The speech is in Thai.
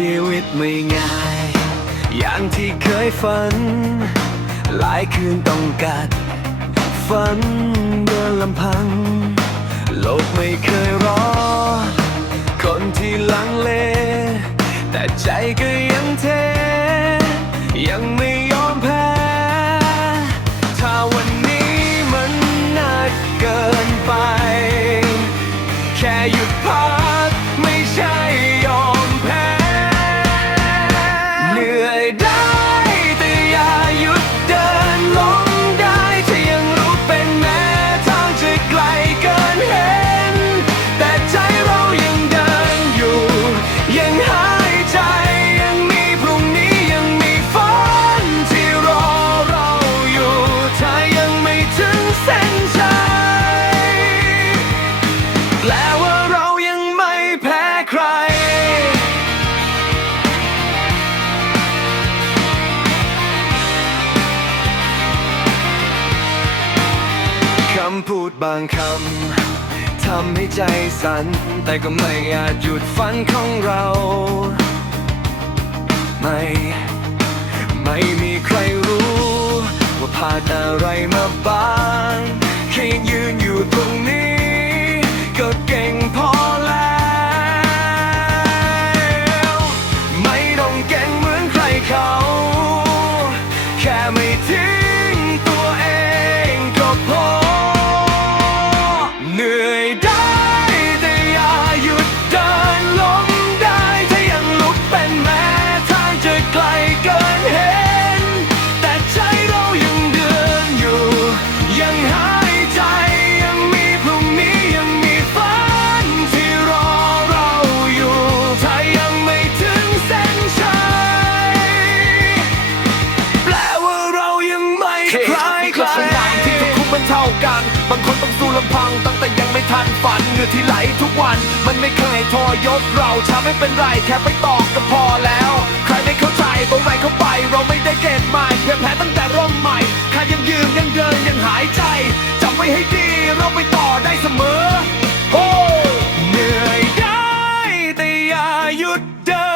ชีวิตไม่ง่าย อย่างที่เคยฝัน หลายคืนต้องกัด ฝันเดินลำพัง โลกไม่เคยรอ คนที่ลังเล แต่ใจก็ยังเท ยังไม่ยอมแพ้ ถ้าวันนี้มันหนักเกินไป แค่หยุดพักไม่ใช่ บางคำทำให้ใจสั่น แต่ก็ไม่อาจหยุดฝันของเรา ไม่ ไม่มีใครรู้ ว่าผ่านอะไรมาบ้างแค่ยืนอยู่ตรงนี้ ก็เก่งพอแล้ว ไม่ต้องเก่งเหมือนใครเขา แค่ไม่ทิ้ บางคนต้องสู้ลำพังตั้งแต่ยังไม่ทันฝันเหงื่อที่ไหลทุกวัน มันไม่เคยทอยศเราช้าไม่เป็นไรแค่ไปตอกก็พอแล้ว ใครไม่เข้าใจตัวไรเข้าไป เราไม่ได้เกณฑ์ใหม่เพียแพ้ตั้งแต่ร่มใหม่ข้ายังยืนยังเดินยังหายใจจำไว้ให้ดีเราไปต่อได้เสมอ โอ้เหนื่อยได้แต่อย่าหยุดเดิน